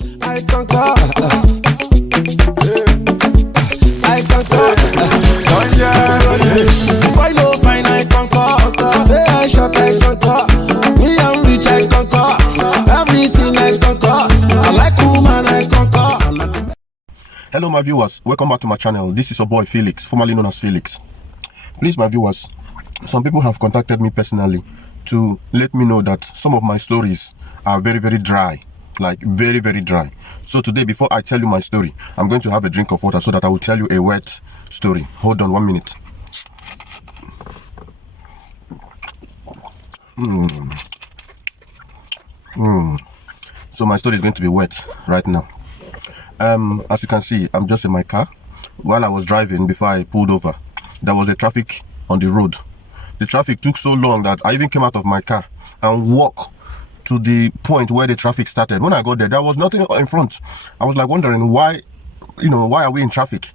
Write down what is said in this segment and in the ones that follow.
I conquer. I conquer. Why no fine I conquer? Say I shot I conquer. Me I'm rich I conquer. Everything I conquer. I like woman I conquer. Hello my viewers, welcome back to my channel. This is your boy Felix, formerly known as Felix. Please my viewers, some people have contacted me personally to let me know that some of my stories are very dry, like very dry. So today, before I tell you my story, I'm going to have a drink of water so that I will tell you a wet story. Hold on 1 minute. So my story is going to be wet right now. As you can see, I'm just in my car. While I was driving, before I pulled over, there was a traffic on the road. The traffic took so long that I even came out of my car and walked to the point where the traffic started. When I got there was nothing in front. I was like wondering why are we in traffic?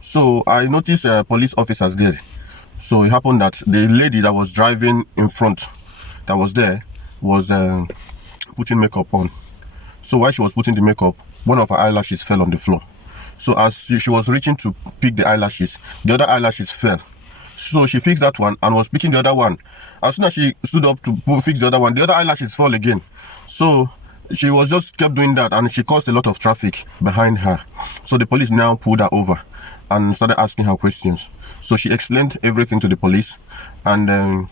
So I noticed police officers there. So it happened that the lady that was driving in front, that was there, was putting makeup on. So while she was putting the makeup, one of her eyelashes fell on the floor. So as she was reaching to pick the eyelashes, the other eyelashes fell. So she fixed that one and was picking the other one. As soon as she stood up to fix the other eyelashes fall again. So she was just kept doing that, and she caused a lot of traffic behind her. So the police now pulled her over and started asking her questions. So she explained everything to the police, and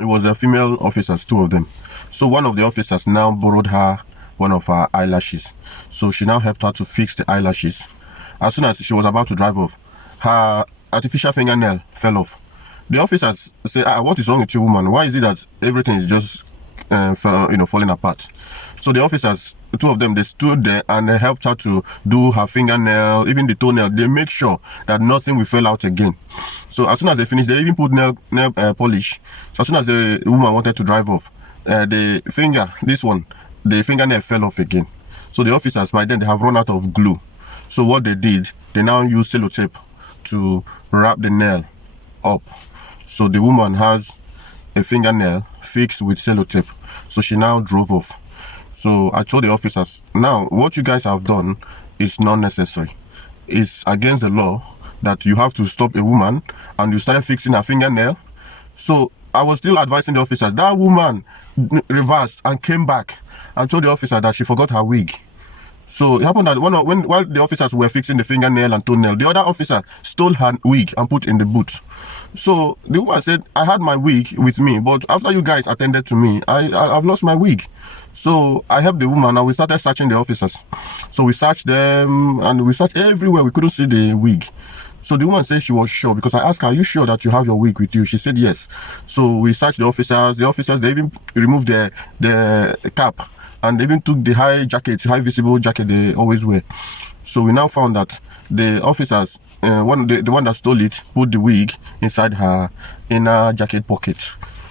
it was the female officers, 2 of them. So one of the officers now borrowed her one of her eyelashes. So she now helped her to fix the eyelashes. As soon as she was about to drive off, her artificial fingernail fell off. The officers say, what is wrong with you, woman? Why is it that everything is just falling apart? So the officers, 2 of them, they stood there and they helped her to do her fingernail, even the toenail. They make sure that nothing will fall out again. So as soon as they finished, they even put nail polish. So as soon as the woman wanted to drive off, the fingernail fell off again. So the officers, by then, they have run out of glue. So what they did, they now use sellotape to wrap the nail up. So the woman has a fingernail fixed with sellotape. So she now drove off. So I told the officers, now what you guys have done is not necessary. It's against the law that you have to stop a woman and you started fixing her fingernail. So I was still advising the officers. That woman reversed and came back and told the officer that she forgot her wig. So it happened that while the officers were fixing the fingernail and toenail, the other officer stole her wig and put in the boot. So the woman said, I had my wig with me, but after you guys attended to me, I've lost my wig. So I helped the woman and we started searching the officers. So we searched them and we searched everywhere. We couldn't see the wig. So the woman said she was sure, because I asked her, are you sure that you have your wig with you? She said yes. So we searched the officers. The officers, they even removed the cap, and they even took the high visible jacket they always wear. So we now found that the officers, the one that stole it, put the wig inside her inner jacket pocket.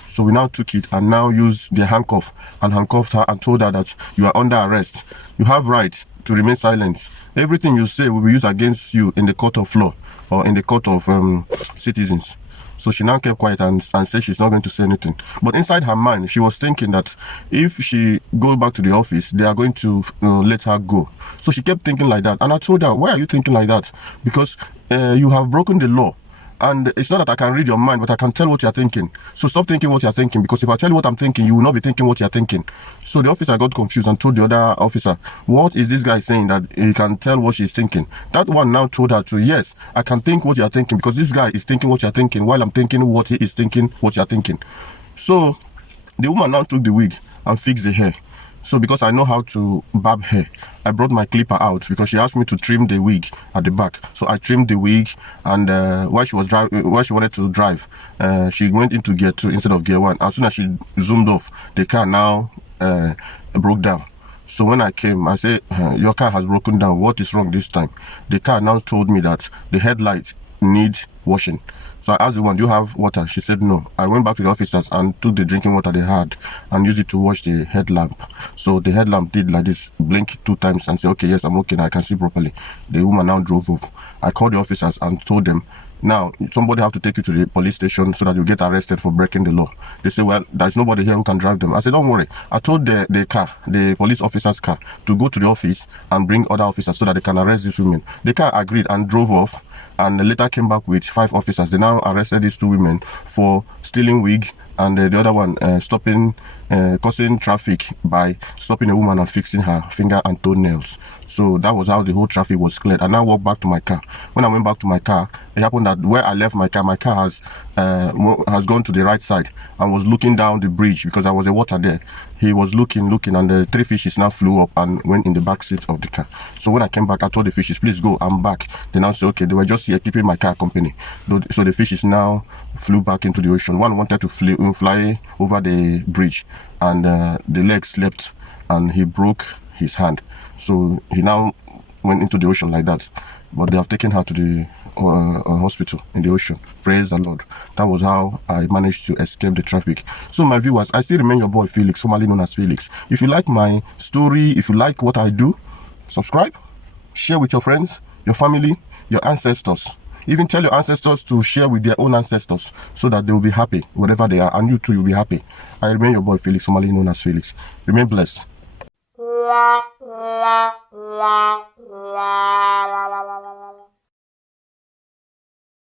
So we now took it and now used the handcuff and handcuffed her and told her that you are under arrest. You have right to remain silent. Everything you say will be used against you in the court of law or in the court of citizens. So she now kept quiet and said she's not going to say anything. But inside her mind, she was thinking that if she goes back to the office, they are going to let her go. So she kept thinking like that. And I told her, why are you thinking like that? Because you have broken the law. And it's not that I can read your mind, but I can tell what you're thinking. So stop thinking what you're thinking, because if I tell you what I'm thinking, you will not be thinking what you're thinking. So the officer got confused and told the other officer, what is this guy saying that he can tell what she's thinking? That one now told her to, yes, I can think what you're thinking, because this guy is thinking what you're thinking while I'm thinking what he is thinking what you're thinking. So the woman now took the wig and fixed the hair. So because I know how to barb hair, I brought my clipper out because she asked me to trim the wig at the back. So I trimmed the wig, and while she wanted to drive, she went into gear 2 instead of gear 1. As soon as she zoomed off, the car now broke down. So when I came, I said, your car has broken down. What is wrong this time? The car now told me that the headlights need washing. So I asked the woman, do you have water? She said no. I went back to the officers and took the drinking water they had and used it to wash the headlamp. So the headlamp did like this, blink 2 times and say, okay, yes, I'm okay now, I can see properly. The woman now drove off. I called the officers and told them, Now, somebody have to take you to the police station so that you get arrested for breaking the law. They say, well, there's nobody here who can drive them. I said, don't worry. I told the police officer's car to go to the office and bring other officers so that they can arrest these women. The car agreed and drove off, and later came back with 5 officers. They now arrested these 2 women for stealing wig, and the other one causing traffic by stopping a woman and fixing her finger and toenails. So that was how the whole traffic was cleared. I now walked back to my car. When I went back to my car, it happened that where I left my car has gone to the right side and was looking down the bridge because there was a water there. He was looking, and the 3 fishes now flew up and went in the back seat of the car. So when I came back, I told the fishes, please go, I'm back. They now say, okay, they were just here keeping my car company. So the fishes now flew back into the ocean. One wanted to fly over the bridge, and the leg slipped and he broke his hand. So he now went into the ocean like that. But they have taken her to the hospital in the ocean. Praise the Lord. That was how I managed to escape the traffic. So my viewers, I still remain your boy Felix, formerly known as Felix. If you like my story, if you like what I do, subscribe, share with your friends, your family, your ancestors. Even tell your ancestors to share with their own ancestors so that they will be happy wherever they are, and you too, you'll be happy. I remain your boy Felix, formerly known as Felix. Remain blessed. La la la la la la la la.